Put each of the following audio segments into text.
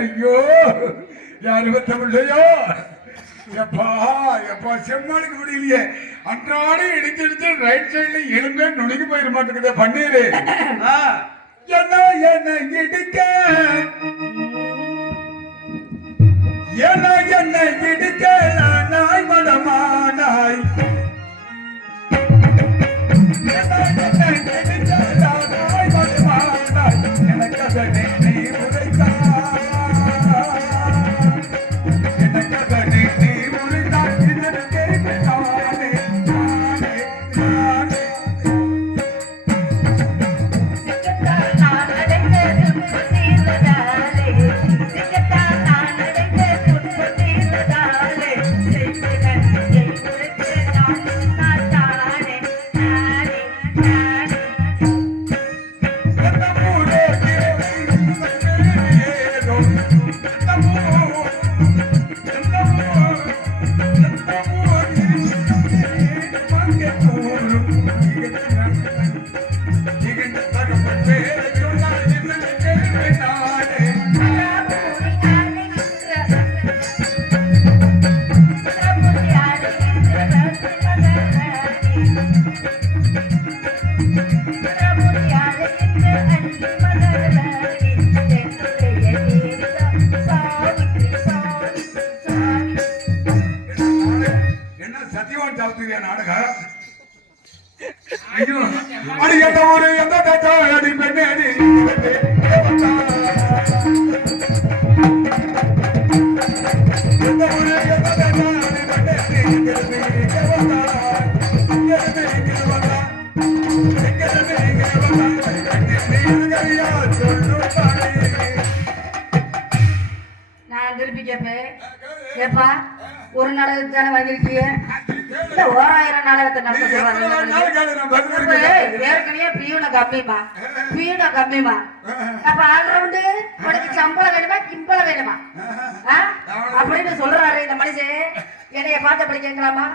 ஐயோ யாரு பத்தமில்லையோ எப்பா எப்பா செம்மாளுக்கு முடியலையே அன்றாடம் இடிச்சு ரைட் சைட்ல எலும்பே நுழைக்கு போயிட மாட்டேங்குது பன்னீர் என்ன என்ன இடிக்க என்ன இடிக்க நாய் மடமானாய் ஏப்பா ஒரு நாடகத்தை தானே வாங்கிருக்கீங்க இல்ல 1000 நாடகத்தை நடத்த சொல்றாங்க ஏற்கனவே பியூன கம்மிமா அப்ப ஆல்ரவுண்டு உனக்கு சம்பளம் வேணுமா கிம்பளம் வேணுமா அப்படின்னு சொல்றாரு இந்த மனுஷன் என்னைய பார்த்து அப்படி கேட்கலாமா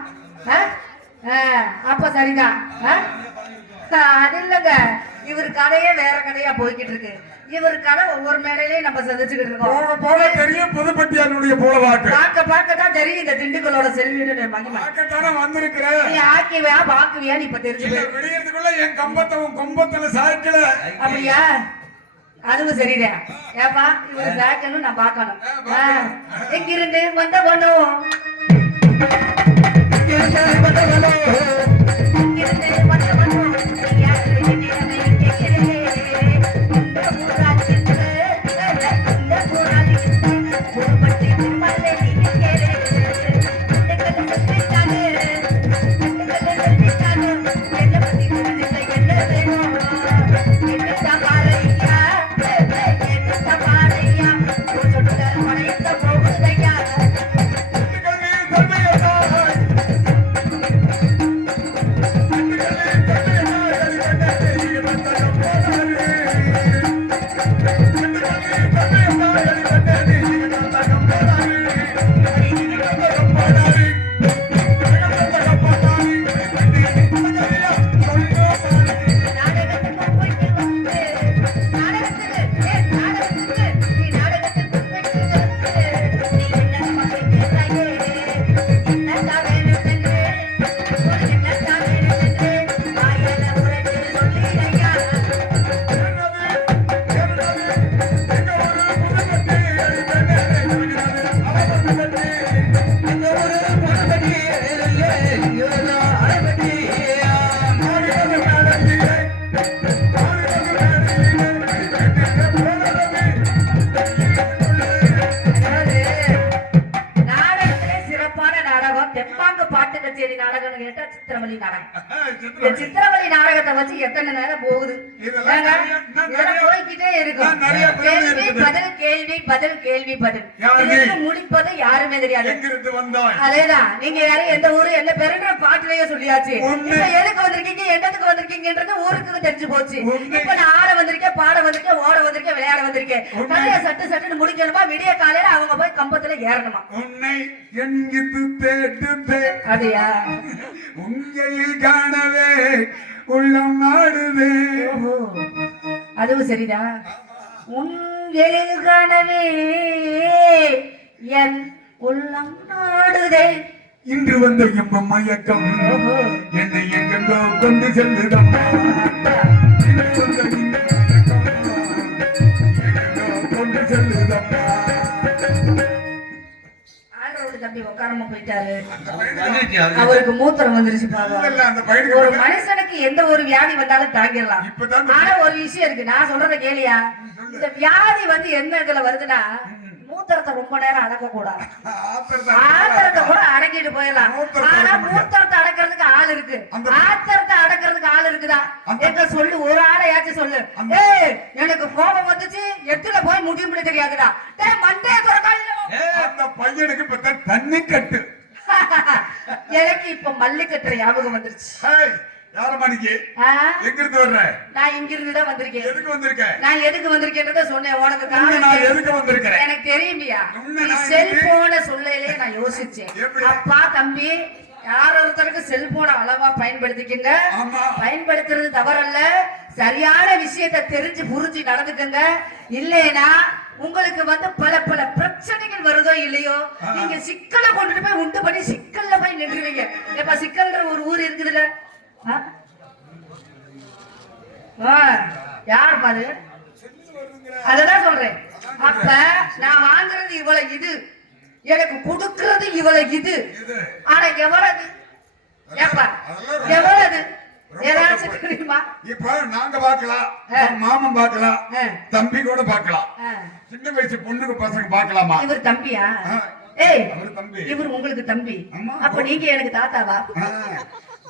அப்ப சரிதான் அது இல்லங்க இவர் கதையே வேற கதையா போய்கிட்டு இருக்கு இவர் கதை ஒவ்வொரு மேடையிலயும் நம்ம சந்திச்சுக்கிட்டு இருக்கோம் போக தெரியும் புதுப்பட்டியானுடைய போலவாக்கு பார்க்க தான் தெரியும் இந்த திண்டுக்கலோட செல்வியோட மகிமை வந்திருக்கிறேன் நீ ஆக்கிவியா பாக்குவியா நீ இப்ப தெரிஞ்சு விடியறதுக்குள்ள என் கம்பத்தவும் கொம்பத்துல சாய்க்கல அப்படியா அதுவும் சரிதான் ஏப்பா இவரு சாய்க்கணும் நான் பாக்கணும் எங்கிருந்து வந்த பொண்ணும் சித்திரவழி நாடகத்தை வச்சு எத்தனை நேரம் போகுது போய்கிட்டே இருக்கும் பதில் முடிப்பது யாருமே தெரியாது அதேதான் நீங்க யாரும் எந்த ஊரு என்ன பெருன்ற பாட்டுலயே சொல்லியாச்சு எதுக்கு வந்திருக்கீங்க என்னத்துக்கு வந்திருக்கீங்கன்றது ஊருக்கு தெரிஞ்சு போச்சு இப்ப நான் ஆட வந்திருக்கேன் பாட வந்திருக்கேன் ஓட வந்திருக்கேன் விளையாட வந்திருக்கேன் கதையை சட்டுன்னு முடிக்கணுமா விடிய காலையில அவங்க போய் கம்பத்துல ஏறணுமா அதையா உங்களில் காணவே உள்ளம் நாடுவே அதுவும் சரிதான் எழில் காணவே என் உள்ளம் நாடுதே. இன்று வந்த எம்பம் மயக்கம் என்னை எங்கெங்கோ கொண்டு செல்லுதம்மா. இன்று வந்த இன்பம் மயக்கம் எங்கெங்கோ கொண்டு செல்லுதம்மா. ஆண்டவரோட தம்பி உட்காராம போயிட்டாரு. அந்த பையனுக்கு அவருக்கு மூத்திரம் வந்துருச்சு பாருங்க. இல்ல, அந்த பையனுக்கு ஒரு மனுஷனுக்கு எந்த ஒரு வியாதி வந்தாலும் தாங்கிடலாம். இப்பதான் ஆனா ஒரு விஷயம் இருக்கு, நான் சொல்றத கேளியா. இந்த வியாதி வந்து என்ன இதுல வருதுன்னா, மூத்திரத்தை ரொம்ப நேரம் அடக்க கூடாது. ஆத்திரத்தை கூட அடக்கிட்டு போயிடலாம். ஆனா மூத்திரத்தை அடக்கிறதுக்கு ஆள் இருக்கு, ஆத்திரத்தை அடக்கிறதுக்கு ஆள் இருக்குதா? எங்க சொல்லு, ஒரு ஆளையாச்சும் சொல்லு. ஏய், எனக்கு கோபம் வந்துச்சு, எட்டுல போய் முடிவு தெரியாதுடா. டேய் மண்டே துறக்கால. அந்த பையனுக்கு இப்ப தண்ணி கட்டு. எனக்கு இப்ப மல்லிக்கட்டுற ஞாபகம் வந்துருச்சு. யாரம்மா நீங்க? ஆ? எங்க இருந்து வர்ற? நான் இங்க இருந்து தான் வந்திருக்கேன். எதுக்கு வந்திருக்க? நான் எதுக்கு வந்திருக்கேன்றத சொன்னேன். உனக்கு நான் எதுக்கு வந்திருக்கிறேன்? எனக்கு தெரியுமியா. உண்மை நீ நான் செல்போன சொல்லலே நான் யோசிச்சேன். எப்படி? அப்பா தம்பி யார் ஒருத்தருக்கு செல்போனை அளவா பயன்படுத்திக்கங்க. ஆமா. பயன்படுத்துறது தவறல்ல. சரியான விஷயத்தை தெரிஞ்சு புரிஞ்சு நடந்துக்கங்க. இல்லைனா உங்களுக்கு வந்து பல பல பிரச்சனைகள் வருதோ இல்லையோ, நீங்க சிக்கலை கொண்டுட்டு போய் உண்டு பண்ணி சிக்கல்ல போய் நின்றுவீங்க. எப்ப சிக்கல்ன்ற ஒரு ஊர் இருக்குதுல்ல, யார் பாரு, அததான் சொல்றேன். அப்ப நான் வாங்குறது இவ்வளவு இது, எனக்கு கொடுக்கறது இவ்வளவு இது. ஆனா எவ்வளவு ஏப்பா எவ்வளவு ஏதாச்சும் தெரியுமா? இப்ப நாங்க பாக்கலாம், மாமன் பாக்கலாம், தம்பி கூட பாக்கலாம். சின்ன வயசு பொண்ணுக்கு பசங்க பாக்கலாமா? இவர் தம்பியா? ஏய், அவரு தம்பி. இவர் உங்களுக்கு தம்பி. அப்ப நீங்க எனக்கு தாத்தாவா?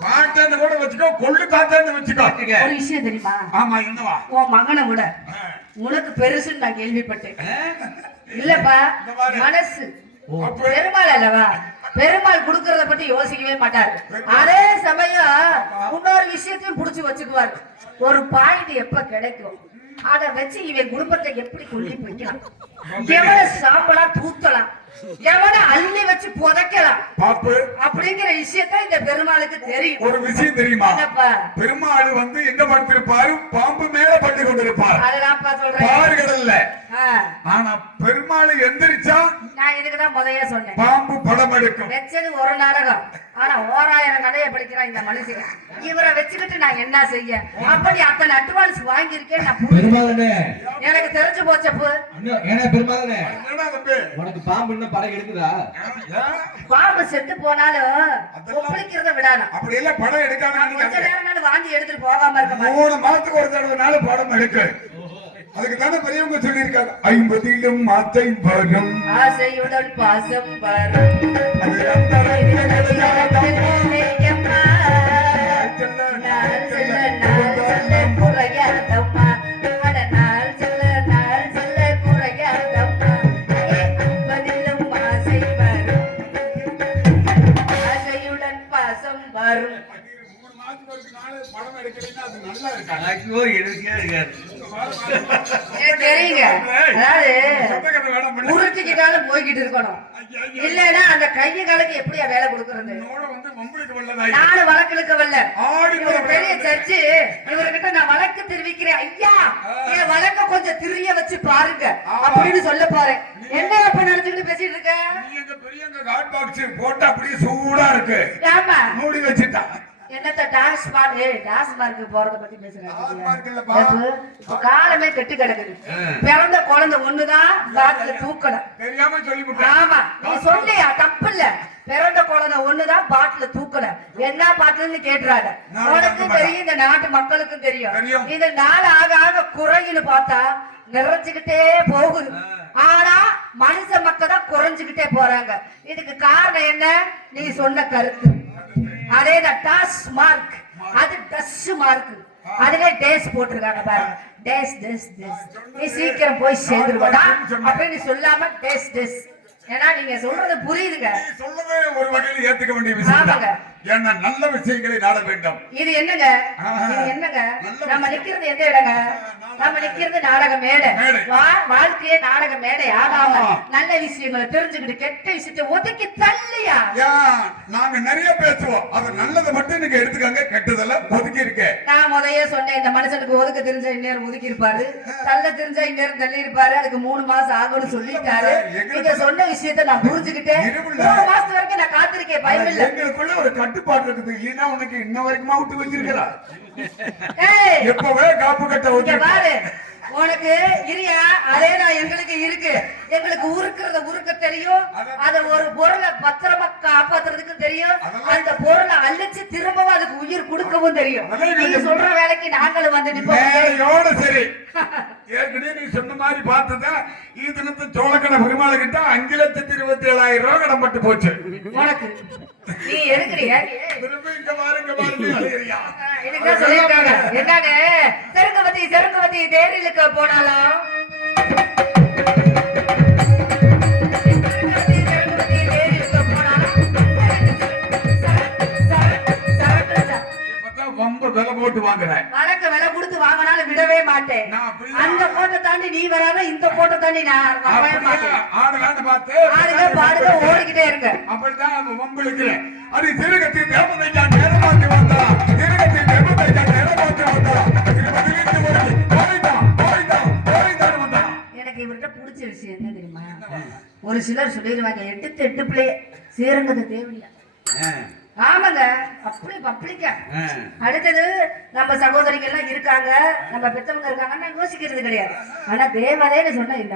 பாட்டான்னு கூட வச்சுக்கோ, கொள்ளு தாத்தான்னு வச்சுக்கோ. ஒரு விஷயம் தெரியுமா? ஆமா, என்னவா? உன் மகனை விட உனக்கு பெருசுன்னு நான் கேள்விப்பட்டேன். இல்லப்பா, மனசு பெருமாள் அல்லவா? பெருமாள் குடுக்கறத பத்தி யோசிக்கவே மாட்டாரு. அதே சமயம் இன்னொரு விஷயத்தையும் புடிச்சு வச்சுக்குவாரு. ஒரு பாயிண்ட் எப்ப கிடைக்கும் அதை வச்சு இவன் குடும்பத்தை எப்படி கொல்லி வைக்கலாம், எவனை சாப்பிடா தூத்தலாம், எவனை அள்ளி வச்சு புதைக்கலாம் பாப்பு அப்படிங்கிற விஷயத்த இந்த பெருமாளுக்கு தெரியும். ஒரு விஷயம் தெரியுமா? என்னப்பா? பெருமாள் வந்து எங்க படுத்திருப்பாரு? பாம்பு மேல பட்டு கொண்டிருப்பார். அதெல்லாம்ப்பா சொல்றேன். பாருகடல்ல. ஆனா பெருமாள் எந்திரிச்சா நான் இதுக்குதான் முதல்ல சொன்னேன், பாம்பு படம் எடுக்கும். வச்சது ஒரு நாடகம், ஆனா 1000 கதையை படிக்கிறான் இந்த மனுஷங்க. இவரை வச்சுக்கிட்டு நான் என்ன செய்ய? அப்படி அத்தனை அட்வான்ஸ் வாங்கியிருக்கேன் நான். எனக்கு தெரிஞ்சு போச்சப்பு. உனக்கு பாம்பு இன்னும் படம் எடுக்குதா? பாம்பு செத்து போனாலும் ஒப்பளிக்கிறத விடாது. அப்படி எல்லாம் படம் எடுக்காம கொஞ்ச நேரம் வாங்கி எடுத்துட்டு போகாம இருக்க மாதிரி. 3 மாசத்துக்கு ஒரு தடவைனால படம் எடுக்க. அதுக்கு தானே பெரியவங்க சொல்லியிருக்காங்க, 50லும் மாத்தை வரும், ஆசையுடன் பாசம் வரும், அது அந்த படம் எடுக்கிறீங்கன்னா அது நல்லா இருக்காது. தெரியுங்க. அதாவது உருட்டிக்கிட்டாலும் போய்கிட்டு இருக்கணும். இல்லன்னா அந்த கைய காலுக்கு எப்படியா வேலை கொடுக்கறது? நானும் வழக்கு வரல. பெரிய சர்ச்சு இவர்கிட்ட நான் வழக்கு தெரிவிக்கிறேன். ஐயா, என் வழக்க கொஞ்சம் திரிய வச்சு பாருங்க அப்படின்னு சொல்ல போறேன். என்ன அப்ப நினைச்சுக்கிட்டு பேசிட்டு இருக்க? போட்டு அப்படியே சூடா இருக்கு. ஆமா, மூடி வச்சுட்டா. என்னத்த டாஸ்மார்க்கு போறத பத்தி பேசுறேன். காலமே கெட்டு கிடக்குது. பிறந்த குழந்தை ஒண்ணுதான் பாட்டில தூக்கணும். தெரியாம சொல்லி. ஆமா, நீ சொல்லியா? தப்பு இல்ல. பிறந்த குழந்தை ஒண்ணுதான் பாட்டில தூக்கல. என்ன பாட்டில்னு கேட்டுறாங்க. உனக்கும் தெரியும், இந்த நாட்டு மக்களுக்கும் தெரியும். இது நாள் ஆக ஆக குறைன்னு பார்த்தா நிறைஞ்சுக்கிட்டே போகுது. ஆனா மனுஷ மக்கள் தான் குறைஞ்சுக்கிட்டே போறாங்க. இதுக்கு காரணம் என்ன? நீ சொன்ன கருத்து. அதேதான் டாஸ் மார்க், அது டஸ் மார்க். அதுல டேஸ் போட்டிருக்காங்க பாருங்க. Days days days. நீ சீக்கிரம் போய் சேர்ந்துருவடா அப்படின்னு சொல்லாம டேஸ் டேஸ். ஏன்னா நீங்க சொல்றது புரியுதுங்க. சொல்றதே ஒரு வகையில் ஏத்துக்க வேண்டிய விஷயம். ஆமாங்க. ஏன்னா நல்ல விஷயங்களை நாட வேண்டும். இது என்னங்க இது என்னங்க நம்ம நிக்கிறது எந்த இடங்க நம்ம நிக்கிறது நாடக மேடை வாழ்க்கையே நாடக மேடை ஆகாம நல்ல விஷயங்களை தெரிஞ்சுக்கிட்டு கெட்ட விஷயத்தை ஒதுக்கி தள்ளியா நாங்க நிறைய பேசுவோம் அது நல்லதை மட்டும் நீங்க எடுத்துக்காங்க கெட்டதெல்லாம் ஒதுக்கி இருக்கேன் நான் முதையே சொன்னேன் இந்த மனுஷனுக்கு ஒதுக்க தெரிஞ்ச இந்நேரம் ஒதுக்கி இருப்பாரு தள்ள தெரிஞ்ச இந்நேரம் தள்ளி இருப்பாரு அதுக்கு 3 மாசம் ஆகும்னு சொல்லிட்டாரு நீங்க சொன்ன விஷயத்தை நான் புரிஞ்சுக்கிட்டேன் 3 மாசம் வரைக்கும் நான் காத்திருக்கேன் பயம் இல்ல எங்களுக்குள்ள ஒரு கட்டுப்பாடு இருக்குது இல்லைன்னா உனக்கு இன்ன வரைக்கும் விட்டு வச்சிருக்கிறா எப்பவே காப்பு கட்ட பாரு உனக்கு இரியா அதேதான் எங்களுக்கு இருக்கு எங்களுக்கு உருக்க தெரியும் அத ஒரு பொருளை பத்திரமா காப்பாத்துறதுக்கு தெரியும் அந்த பொருளை அழிச்சு திரும்பவும் அதுக்கு உயிர் கொடுக்கவும் தெரியும் நீங்க சொல்ற வேலைக்கு நாங்களும் வந்து நிப்போம் சரி ஏற்கனவே நீ சொன்ன மாதிரி பார்த்ததான் இது சோழக்கடை பெருமாள் கிட்ட 5,27,700 ரூபாய் கடன் பட்டு போச்சு உனக்கு நீ எடுக்கிறியா எனக்கு சொல்லிருக்காங்க என்னன்னு செருக்குவத்தி தேரிலுக்கு போனாலும் விலை போட்டு வாங்குறேன் வழக்கு விலை கொடுத்து வாங்கினாலும் விடவே மாட்டேன் அந்த கோட்டை தாண்டி நீ வராத இந்த கோட்டை தாண்டி நான் ஆடுலான்னு பார்த்து ஆடுங்க பாடுங்க ஓடிக்கிட்டே இருங்க அப்படிதான் உங்களுக்கு அது திருகத்தி தேவதைக்கா நேரமாக்கி வந்தா திருகத்தி தேவதைக்கா நேரமாக்கி வந்தா எனக்கு இவர்கிட்ட பிடிச்ச விஷயம் என்ன தெரியுமா ஒரு சிலர் சொல்லிடுவாங்க 8 பிள்ளைய சேருங்கிறது தேவையில்லை ஆமாங்க அப்படி பப்ளிக்கா அடுத்தது நம்ம சகோதரிகள் எல்லாம் இருக்காங்க நம்ம பெத்தவங்க இருக்காங்கன்னு யோசிக்கிறது கிடையாது ஆனா தேவதைன்னு சொன்னா இந்த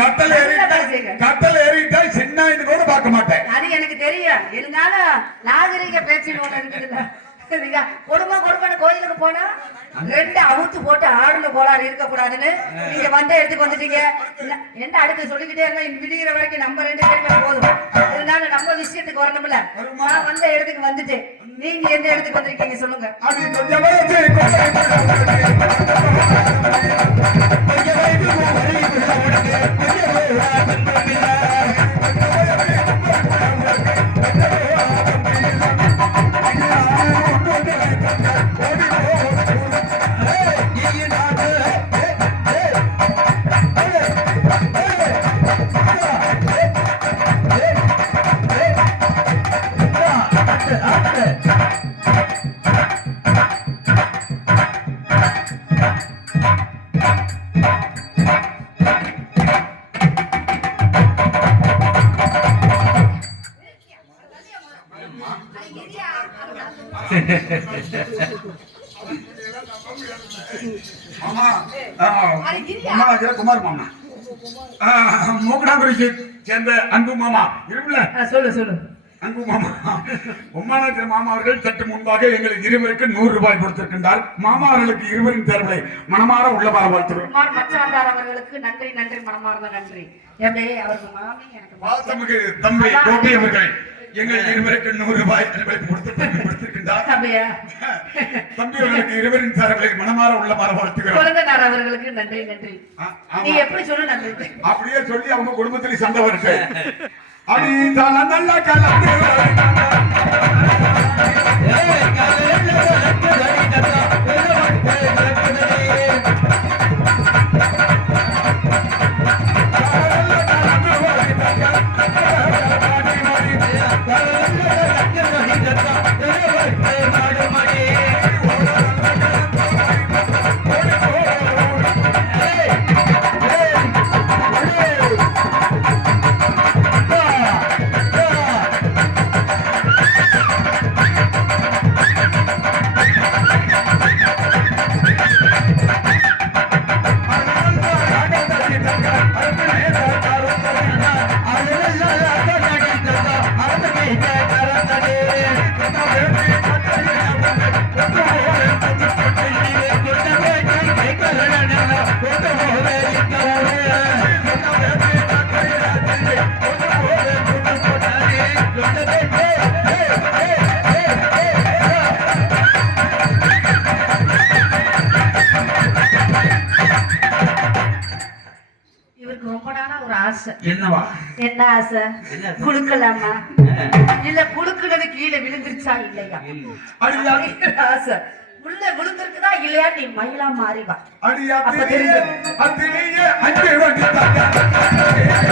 கட்டல் ஏறிட்டா சின்ன கூட பார்க்க மாட்டேன் அது எனக்கு தெரியும் இருந்தாலும் நாகரிக பேச்சுன்னு ஒண்ணு இருக்குதுல்ல கொடுமை கோயிலுக்கு போனா 2 அவுத்து போட்டு ஆடுன கோளாறு இருக்க கூடாதுன்னு நீங்க வந்த இடத்துக்கு வந்துட்டீங்க என்ன அடுத்து சொல்லிக்கிட்டே இருந்தா விடுகிற வரைக்கும் நம்ம 2 பேருமே போதும் இருந்தாலும் நம்ம விஷயத்துக்கு வரணும்ல நான் வந்த இடத்துக்கு வந்துட்டேன் நீங்க எந்த இடத்துக்கு வந்திருக்கீங்க சொல்லுங்க குமார் மாமா மூக்கடாபுரிக்கு சேர்ந்த அன்பு மாமா இருக்குல்ல சொல்லு அன்பு மாமா உம்மாநாத்திர மாமா அவர்கள் சற்று முன்பாக எங்களுக்கு இருவருக்கு 100 ரூபாய் கொடுத்திருக்கின்றார் மாமா அவர்களுக்கு இருவரின் தேர்வை மனமாற உள்ளவார வாழ்த்துறோம் அவர்களுக்கு நன்றி மனமார்ந்த நன்றி அவருக்கு மாமி எனக்கு தம்பி கோபி அவர்கள் எங்கள் இருவருக்கு 100 ரூபாய் கொடுத்திருக்கின்றார் தம்பி அவர்களுக்கு இருவரின் தேர்வை மனமாற உள்ளவார வாழ்த்துகிறோம் அவர்களுக்கு நன்றி நீ எப்படி சொல்ல நன்றி அப்படியே சொல்லி அவங்க குடும்பத்திலே சண்டை வருது அடி நல்ல கலந்து இவருக்கு ரொம்ப நாளா ஒரு ஆசை என்னவா என்ன ஆசை குடுக்கலாமா இல்ல புழுக்குனது கீழே விழுந்துருச்சா இல்லையா அடியா ஆசை உள்ள விழுந்திருக்குதா இல்லையா நீ மயிலா மாறிவா அடியா அப்ப தெரிஞ்சு அத்திலேயே அங்கே வண்டிட்டாங்க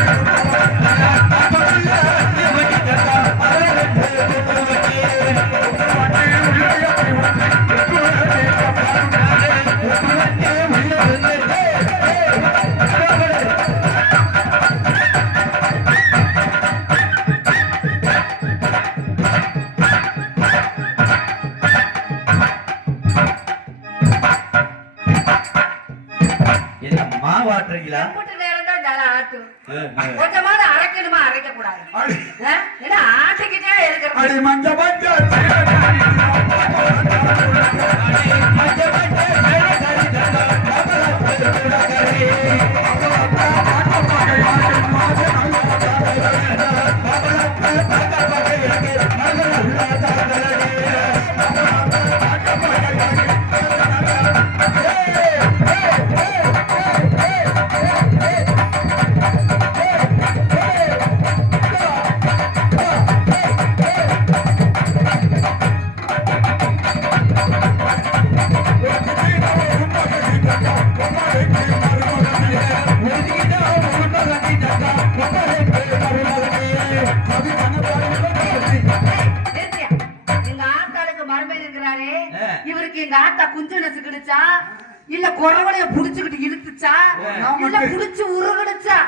மாவாட்டுறீங்களா நேரம் தான் ஜல ஆட்டும் கொஞ்சமாவது அரைக்கணுமா அரைக்க கூடாது ஏன்னா ஆட்டிக்கிட்டே இருக்கிறது அடி மஞ்ச மஞ்ச இவருக்கு எங்க ஆத்தா குஞ்சு நசுக்கிடுச்சா இல்ல குறவளைய புடிச்சுக்கிட்டு இழுத்துச்சா இல்ல புடிச்சு உருகிடுச்சா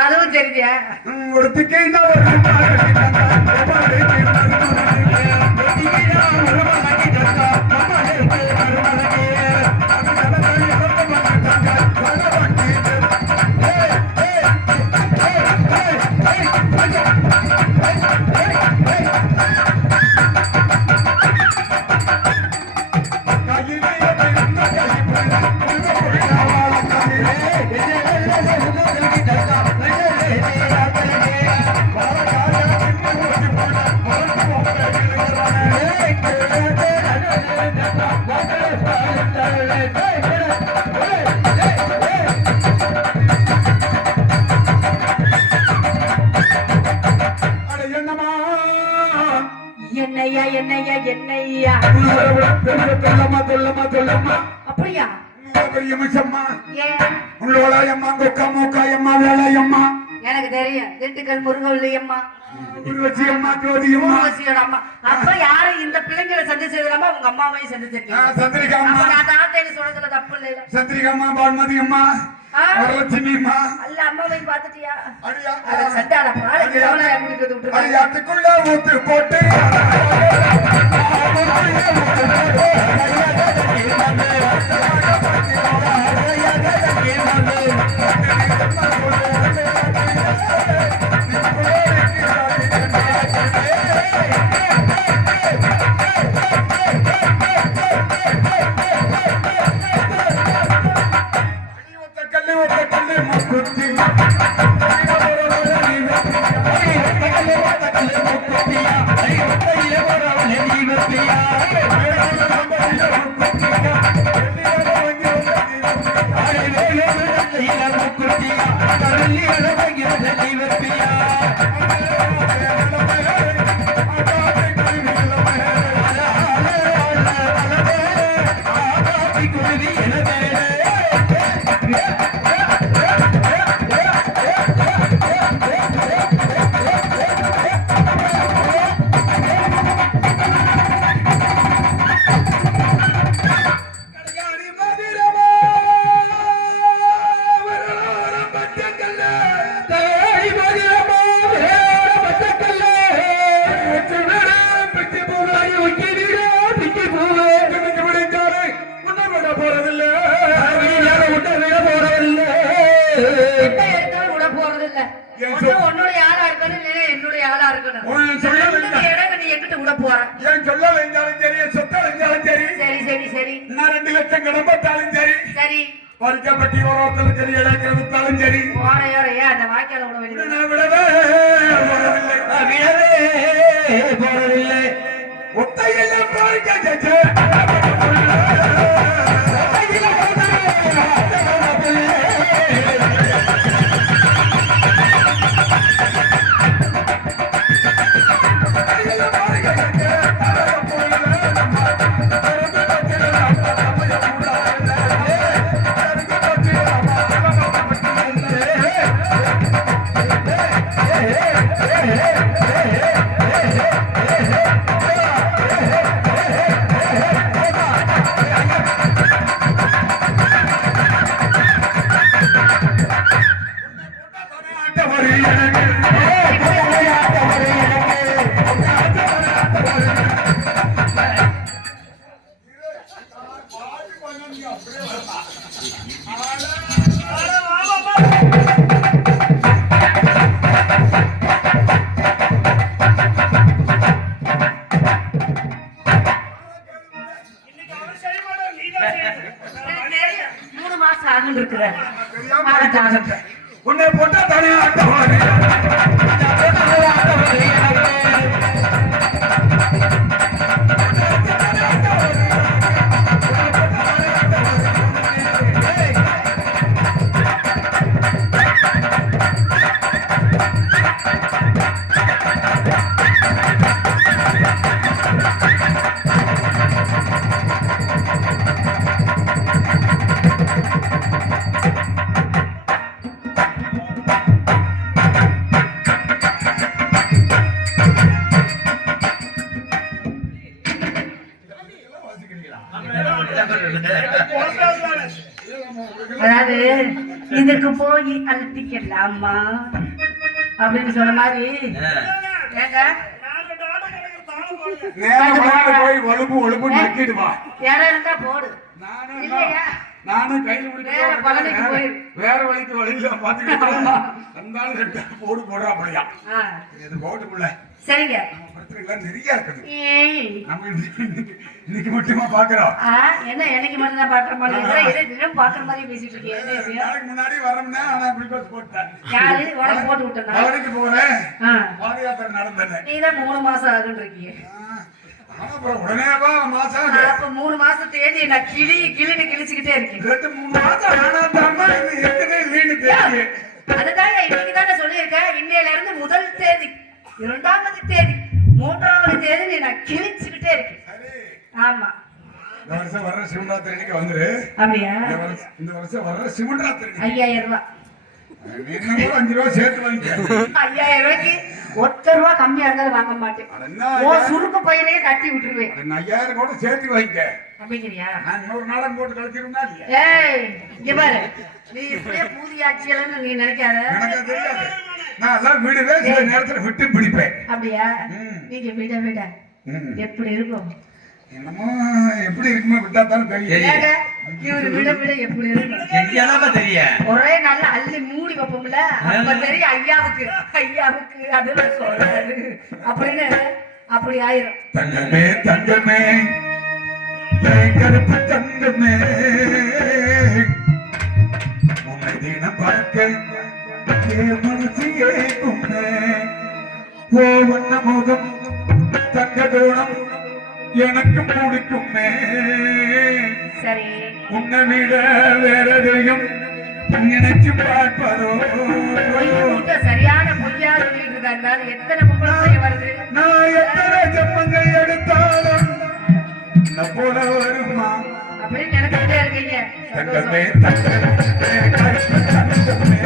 அதுவும் தெரியா ஒரு திக்கைன்னா என்னையா என்னையா என்னையா அப்படியா எனக்கு தெரியும் திண்டுக்கல் முருகவல்லியம்மா அம்மா அப்ப யாரு இந்த பிள்ளைங்களை சந்திச்சதுலாமா உங்க அம்மாவையும் சந்திச்சிருக்கீங்க நான் தாத்தேன்னு சொல்றதுல தப்பு இல்ல சந்திரிகாமா பான்மதி அம்மா வரலட்சுமி அம்மா அல்ல அம்மாவையும் பாத்துட்டியா அடியா சண்டால பாலைக்கு எவ்வளவு முடிக்கிறது விட்டுருக்காங்க அடியாத்துக்குள்ள ஊத்து போட்டு உன்னுடைய ஆளா இருக்கணும் என்னுடைய ஆளா இருக்கணும் நீ எங்கிட்ட விட போற என் சொல்ல வெஞ்சாலும் சரி என் சொத்த வெஞ்சாலும் சரி சரி சரி சரி நான் 2 லட்சம் கடன் பட்டாலும் சரி சரி பறிக்கப்பட்டி ஓரத்தில் சரி இடைக்கிற வித்தாலும் சரி ஓரையோரையா அந்த வாய்க்கால விட வேண்டியது நான் விடவே போறதில்லை ஒத்தையெல்லாம் பாருங்க ஆகுன்னு இருக்கிற ஆகட்டும் ஆகட்டும் உன்னை போட்டா தானே ஆட்டம் வரும். அதாவது இதுக்கு போய் அழுத்திக்கலாமா அப்படின்னு சொன்ன மாதிரி ஏங்க நேரம் போய் வலுப்பு நக்கிடுவா. இடம் இருந்தா போடு இல்லையா நானும் கையில் வேற பழனிக்கு போயிரு. வேற வழிக்கு வழியில பாத்துக்கிட்டு வந்தாலும் ரெண்டு போடு போடுறா அப்படியா இது போட்டுக்குள்ள சரிங்க நம்ம பிரச்சனைகள் நிறைய இருக்குது. நம்ம இன்னைக்கு மட்டுமா பாக்குறோம். என்ன என்னைக்கு மட்டும் தான் பாக்குற மாதிரி இருக்கிற இதை தினம் பாக்குற மாதிரி பேசிட்டு இருக்கீங்க என்ன விஷயம்? நாளைக்கு முன்னாடி வரமுன்னா ஆனா பிரிப்போஸ் போட்டேன். யாரு உனக்கு போட்டு விட்டனா பழனிக்கு போறேன் பாத யாத்திரை நடந்தேன். நீ தான் 3 மாசம் ஆகுன்னு இருக்கீங்க. அப்புறம் உடனேவா மாசம் அப்ப 3 மாசம் தேதி நான் கிளின்னு கிழிச்சுக்கிட்டே இருக்கேன். 2-3 மாசம் ஆனாதாமா இது எத்தனை இல்லைன்னு தெரியும். அதுதான் இன்னைக்கு தானே சொல்லியிருக்கேன். இன்னையில இருந்து முதல் தேதி 2வது தேதி 3வது தேதி நீ நான் கிழிச்சுக்கிட்டே இருக்கேன். ஆமா இந்த வருஷம் வர்ற சிவராத்திரிக்கு வந்துரு. அப்படியா இந்த வருஷம் வர்ற சிவராத்திரி 5000 ரூபாய் என்ன கூட 5 ரூபாய் சேர்த்து வாங்கிக்க. 5000 ரூபாய்க்கு ஒத்த ரூபா கம்மியா இருந்தாலும் வாங்க மாட்டேன். ஓ சுருக்கு பையனையே கட்டி விட்டுருவேன். 5000 கூட சேர்த்து வாங்கிக்க. அப்படிங்கிறியா? நான் இன்னொரு நாடகம் போட்டு கழிச்சிருந்தா இல்லையா? ஏய் இங்க பாரு நீ இப்படியே பூதியாச்சியலன்னு நீ நினைக்காத. எனக்கு அது தெரியாது. நான் எல்லாம் விடுவே சில நேரத்துல விட்டு பிடிப்பேன். அப்படியா நீங்க விட எப்படி இருக்கும்? என்னமோ எப்படி இருக்குமோ விட்டா தான் தெரியும். ஏங்க, இவரு விட எப்படி இருக்கும்? தெரியும் ஒரே நல்ல அள்ளி மூடி வைப்போம்ல அப்ப தெரியும் ஐயாவுக்கு அதுதான் சொல்றாரு அப்படின்னு அப்படி ஆயிரும். தங்கமே தங்கமே கருப்பு தங்கமே உன்னை தினம் பார்க்க மனசு ஏங்குமே வண்ண முகம் தங்க தோணம் எனக்கு பிடிக்குமே. சரி உன்னை விட வேற எதையும் நினைச்சு பார்ப்பதோ. சரியான பொய்யா சொல்லிட்டு இருக்காரு. எத்தனை பொம்பளை வருது? நான் எத்தனை ஜப்பங்கள் எடுத்தாலும் போல வருமா அப்படின்னு நினைச்சுட்டே இருக்கீங்க. தங்கமே தங்கமே கருப்பு தங்கமே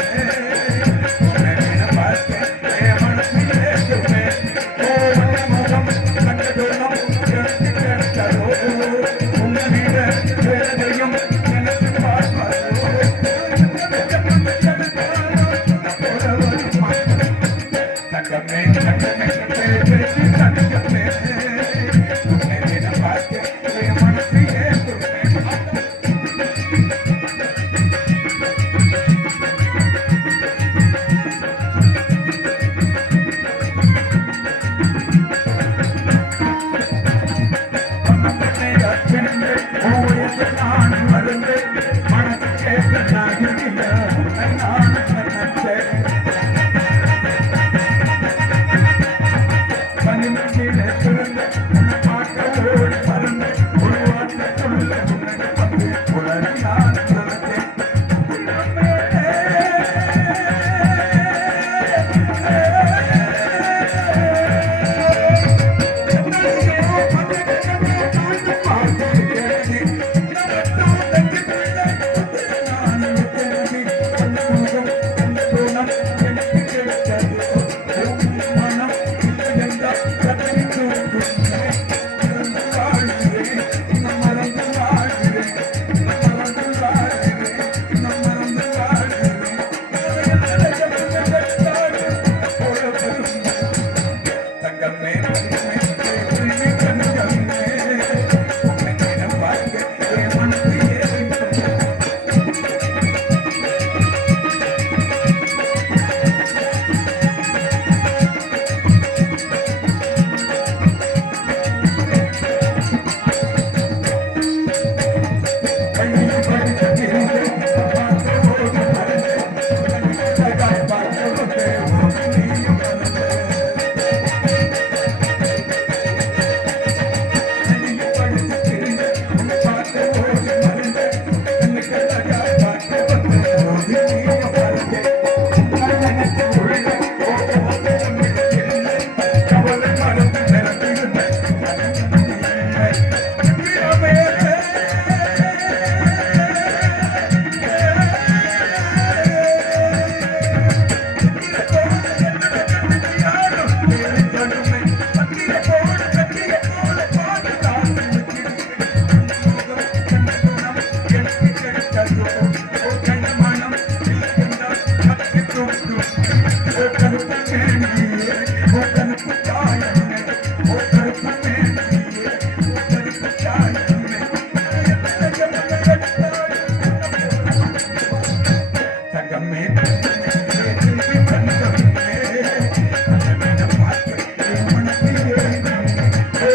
அம்மே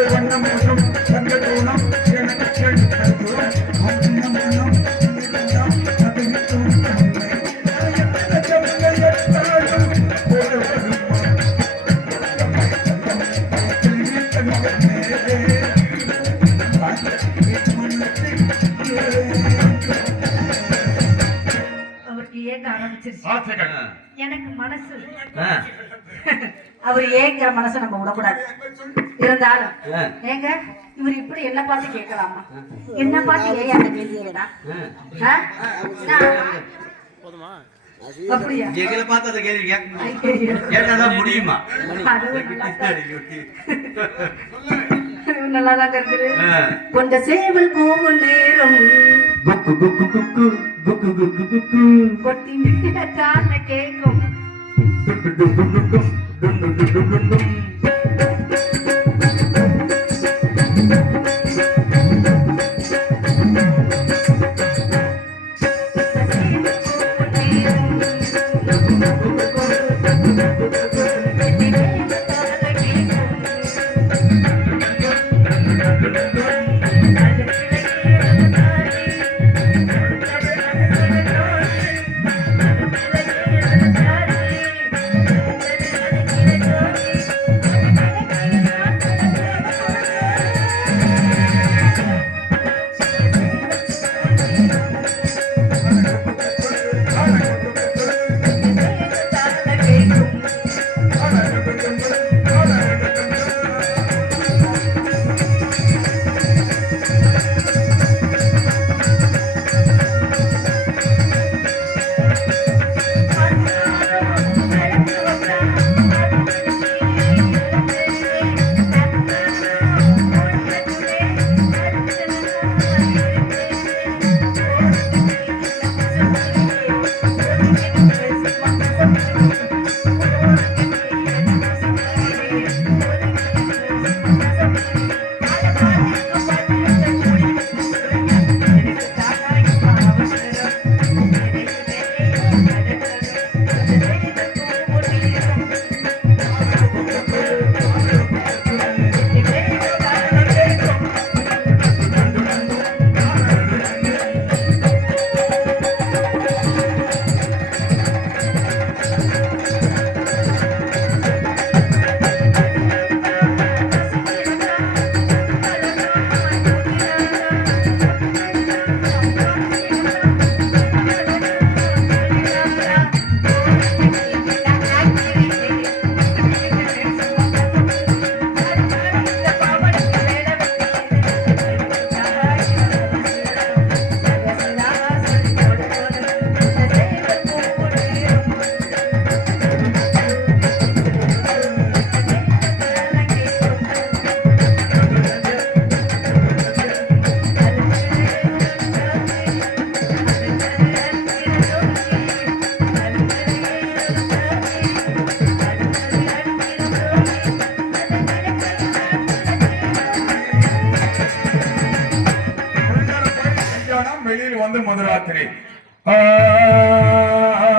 வண்ணமோசம் சங்கடோணம் எனக்கு அவருக்கு ஏங்க ஆரம்பிச்சிருச்சு ஆசைகள் எனக்கு மனசு அவர் ஏங்கிற மனசை நம்ம விடக்கூடாது இருந்தாலும் ஏங்க இவர் இப்படி என்ன பார்த்து கேட்கலாமா என்ன பார்த்து ஏன் அந்த கேள்வியா அப்படியா எங்களை பார்த்து அந்த கேள்வி கேட்டாதான் முடியுமா? நல்லாதான் இருக்குது கொண்ட சேவல் கூவும் நேரம் கொட்டி மீட்டான கேட்கும் வெளியில் வந்து மதுராத்திரி